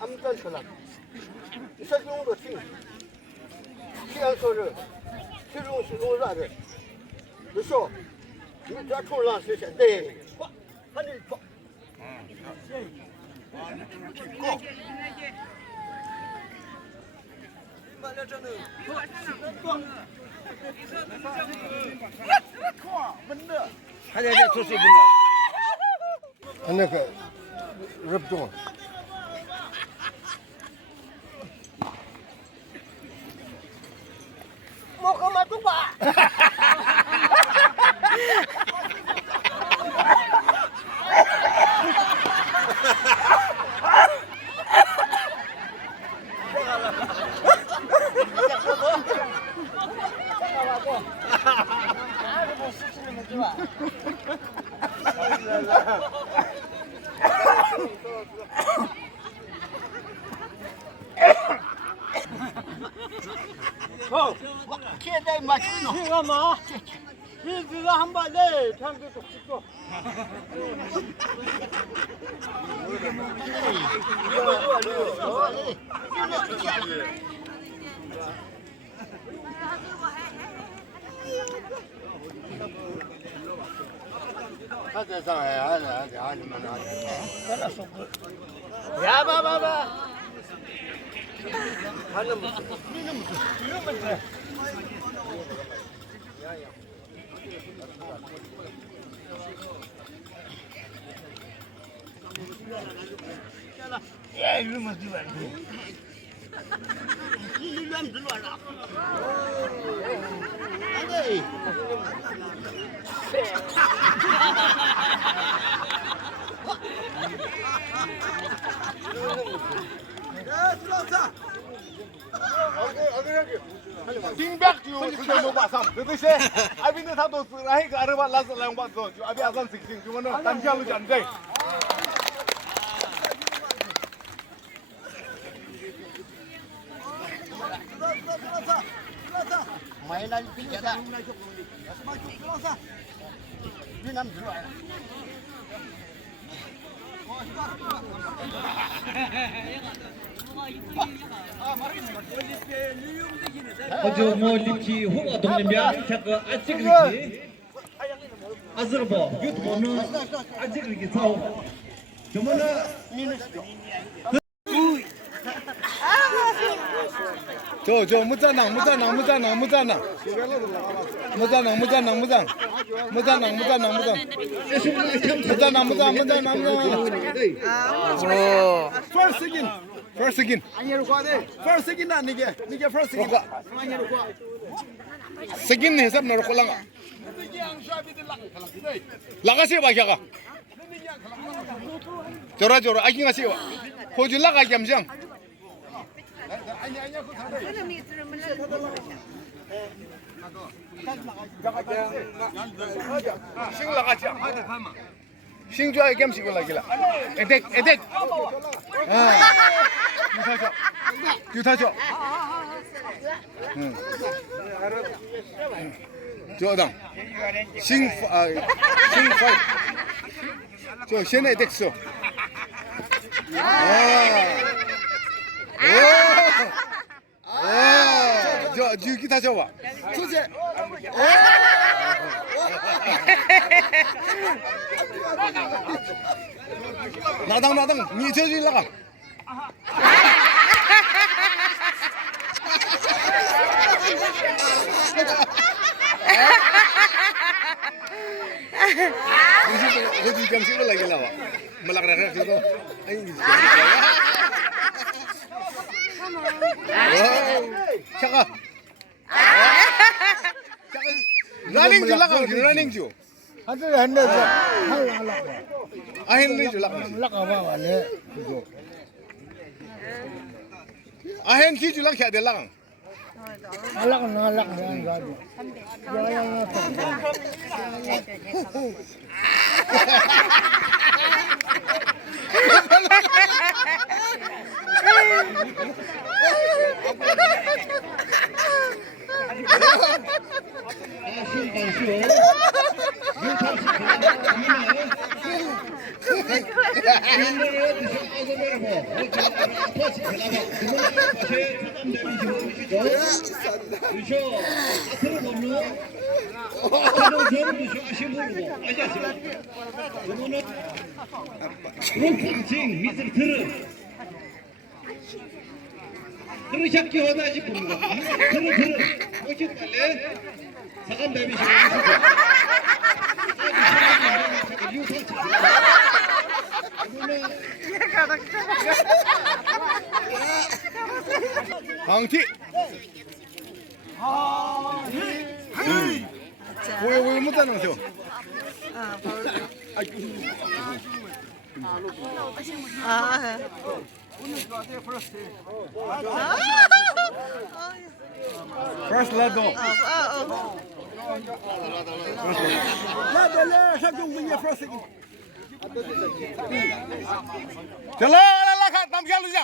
암전천안 설경도 팀 시안소를 최종 시공을 하는 그래서 이자 총랑实现 네 하늘 봐还在这出水不呢？那个热不动。我干嘛动吧？哦，现在嘛，这个嘛，你这个还把嘞，看这东西做。他在上海还是你们那里？呀，爸。还那么多，你那么多，那么多。哎，那么多。你乱不乱了？哎。Tingbak ju sudah mau pasang, betul sih? Abis itu satu lagi ke arah balas yang buat tu, abis azan sing cuma no tanjal lu jandai. Mainan pinjada. Ini nam dulu. 어저 뭐 리치 홍어 동nem비야 자그 아직 리치 아스르보 유튜브는 아직 리치 사오 저번에 저 무자낭 First again. First again na nige first again. Second ni sab na ro lang. Laga se ba kya ka? Jora aking ase wa. Hoju laga kyam jang. Sing laga cha. Sing jo kyam sig la gila. Edek. 유타죠. 저당. 싱파이. 저现在 덱스. 저 기타 줘 봐. 주제. 나당 니 저기 나가. Hoji jam sih lagi lawa. Melak-melak gitu. Cakap. Running ju. Ada. Ahin ju lak. Lak apa ni? Ahin ki ju lak ada lak. Alak yang gado. 토시 해라봐. 그거는 다시 사람 내미시고 오시죠. 그렇죠. 앞으로 보면 앞으로 저분도 아시고 아시죠? 그거는 롱팡칭 미스를 들은 그러셨기 원하지 보는 거. 들은 오시고 빨리 사람 내미시고 오시죠. 방티. 왜 못하는 거죠? First let go. لا شكله من فرصة. चलो अल्लाह का नाम क्या लुझा